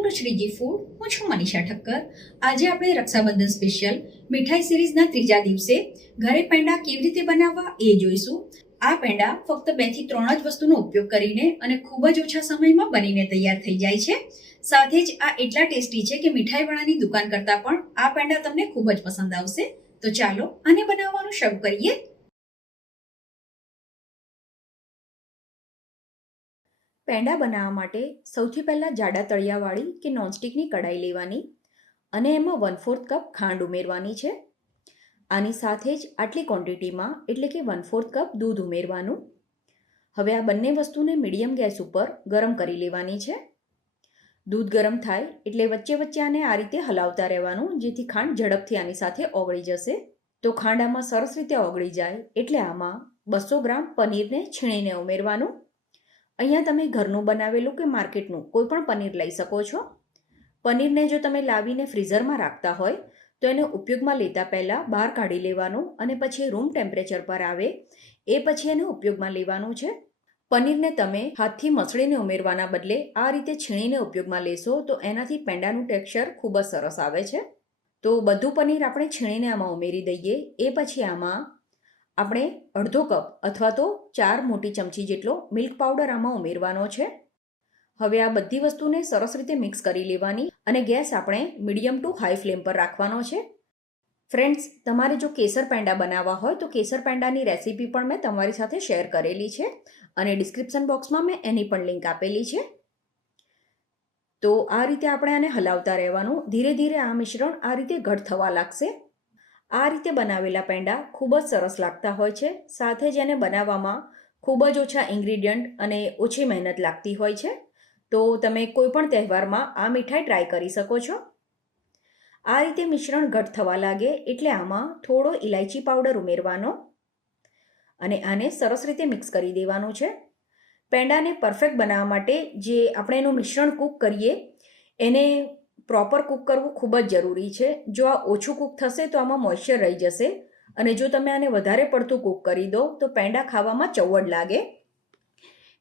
Welcome to Shriji food. હું છું મનીષા ઠક્કર. આજે આપણે રક્ષાબંધન સ્પેશિયલ મીઠાઈ સિરીઝના ત્રીજા દિવસે ઘરે પેંડા કેવી રીતે બનાવવા એ જોઈશું. આ પેંડા ફક્ત 2 થી 3 જ વસ્તુનો ઉપયોગ કરીને અને ખૂબ જ ઓછા સમયમાં બનીને તૈયાર થઈ જાય છે. સાથે જ આ એટલા ટેસ્ટી છે કે મીઠાઈવાળાની દુકાન કરતાં પણ આ પેંડા તમને ખૂબ જ પસંદ આવશે. તો ચાલો આને બનાવવાનું શરૂ કરીએ. પેંડા બનાવવા માટે સૌથી પહેલાં જાડા તળિયાવાળી કે નોનસ્ટિકની કઢાઈ લેવાની અને એમાં 1/4 કપ ખાંડ ઉમેરવાની છે. આની સાથે જ આટલી ક્વોન્ટિટીમાં એટલે કે 1/4 કપ દૂધ ઉમેરવાનું. હવે આ બંને વસ્તુને મીડિયમ ગેસ ઉપર ગરમ કરી લેવાની છે. દૂધ ગરમ થાય એટલે વચ્ચે વચ્ચે આને આ રીતે હલાવતા રહેવાનું, જેથી ખાંડ ઝડપથી આની સાથે ઓગળી જશે. તો ખાંડ આમાં સરસ રીતે ઓગળી જાય એટલે આમાં 200 ગ્રામ પનીરને છીણીને ઉમેરવાનું. અહીંયા તમે ઘરનું બનાવેલું કે માર્કેટનું કોઈ પણ પનીર લઈ શકો છો. પનીરને જો તમે લાવીને ફ્રીઝરમાં રાખતા હોય તો એને ઉપયોગમાં લેતા પહેલાં બહાર કાઢી લેવાનું અને પછી રૂમ ટેમ્પરેચર પર આવે એ પછી એને ઉપયોગમાં લેવાનું છે. પનીરને તમે હાથથી મસળીને ઉમેરવાના બદલે આ રીતે છીણીને ઉપયોગમાં લેશો તો એનાથી પેંડાનું ટેક્સચર ખૂબ જ સરસ આવે છે. તો બધું પનીર આપણે છીણીને આમાં ઉમેરી દઈએ. એ પછી આમાં આપણે અડધો કપ અથવા તો 4 મોટી ચમચી જેટલો મિલ્ક પાવડર આમાં ઉમેરવાનો છે. હવે આ બધી વસ્તુને સરસ રીતે મિક્સ કરી લેવાની અને ગેસ આપણે મીડિયમ ટુ હાઈ ફ્લેમ પર રાખવાનો છે. ફ્રેન્ડ્સ, તમારે જો કેસર પેંડા બનાવવા હોય તો કેસર પેંડાની રેસીપી પણ મેં તમારી સાથે શેર કરેલી છે અને ડિસ્ક્રિપ્શન બોક્સમાં મેં એની પણ લિંક આપેલી છે. તો આ રીતે આપણે આને હલાવતા રહેવાનું. ધીરે ધીરે આ મિશ્રણ આ રીતે ઘટ થવા લાગશે. આ રીતે બનાવેલા પેંડા ખૂબ જ સરસ લાગતા હોય છે. સાથે જ એને બનાવવામાં ખૂબ જ ઓછા ઇન્ગ્રીડિયન્ટ અને ઓછી મહેનત લાગતી હોય છે. તો તમે કોઈ પણ તહેવારમાં આ મીઠાઈ ટ્રાય કરી શકો છો. આ રીતે મિશ્રણ ઘટ થવા લાગે એટલે આમાં થોડો ઇલાયચી પાવડર ઉમેરવાનો અને આને સરસ રીતે મિક્સ કરી દેવાનું છે. પેંડાને પરફેક્ટ બનાવવા માટે જે આપણે એનું મિશ્રણ કૂક કરીએ એને પ્રોપર કૂક કરવું ખૂબ જ જરૂરી છે. જો આ ઓછું કૂક થશે તો આમાં મોઇશ્ચર રહી જશે અને જો તમે આને વધારે પડતું કૂક કરી દો તો પેંડા ખાવામાં ચવડ લાગે.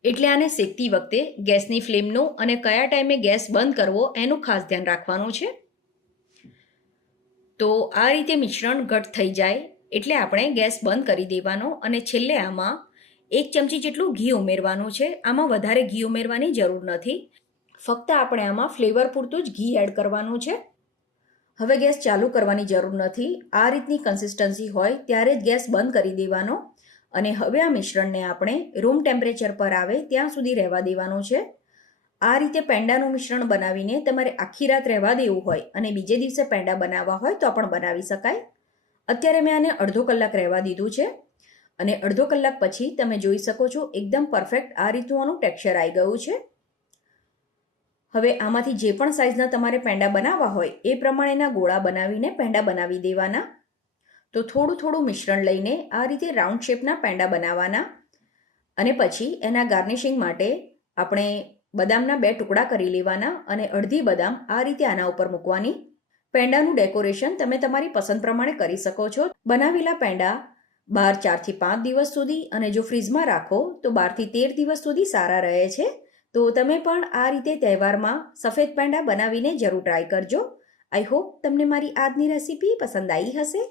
એટલે આને શેકતી વખતે ગેસની ફ્લેમનો અને કયા ટાઈમે ગેસ બંધ કરવો એનું ખાસ ધ્યાન રાખવાનું છે. તો આ રીતે મિશ્રણ ઘટ થઈ જાય એટલે આપણે ગેસ બંધ કરી દેવાનો અને છેલ્લે આમાં 1 ચમચી જેટલું ઘી ઉમેરવાનું છે. આમાં વધારે ઘી ઉમેરવાની જરૂર નથી. ફક્ત આપણે આમાં ફ્લેવર પૂરતું જ ઘી એડ કરવાનું છે. હવે ગેસ ચાલુ કરવાની જરૂર નથી. આ રીતની કન્સિસ્ટન્સી હોય ત્યારે જ ગેસ બંધ કરી દેવાનો અને હવે આ મિશ્રણને આપણે રૂમ ટેમ્પરેચર પર આવે ત્યાં સુધી રહેવા દેવાનું છે. આ રીતે પેંડાનું મિશ્રણ બનાવીને તમારે આખી રાત રહેવા દેવું હોય અને બીજે દિવસે પેંડા બનાવવા હોય તો પણ બનાવી શકાય. અત્યારે મેં આને અડધો કલાક રહેવા દીધું છે અને અડધો કલાક પછી તમે જોઈ શકો છો એકદમ પરફેક્ટ આ રીતનું આનું ટેક્સચર આવી ગયું છે. હવે આમાંથી જે પણ સાઇઝના તમારે પેંડા બનાવવા હોય એ પ્રમાણેના ગોળા બનાવીને પેંડા બનાવી દેવાના. તો થોડું થોડું મિશ્રણ લઈને આ રીતે રાઉન્ડ શેપના પેંડા બનાવવાના અને પછી એના ગાર્નિશિંગ માટે આપણે બદામના 2 ટુકડા કરી લેવાના અને અડધી બદામ આ રીતે આના ઉપર મૂકવાની. પેંડાનું ડેકોરેશન તમે તમારી પસંદ પ્રમાણે કરી શકો છો. બનાવેલા પેંડા બહાર 4 થી 5 દિવસ સુધી અને જો ફ્રીઝમાં રાખો તો 12 થી 13 દિવસ સુધી સારા રહે છે. તો તમે પણ આ રીતે તહેવારમાં સફેદ પેંડા બનાવીને જરૂર ટ્રાય કરજો. આઈ હોપ તમને મારી આજની રેસીપી પસંદ આવી હશે.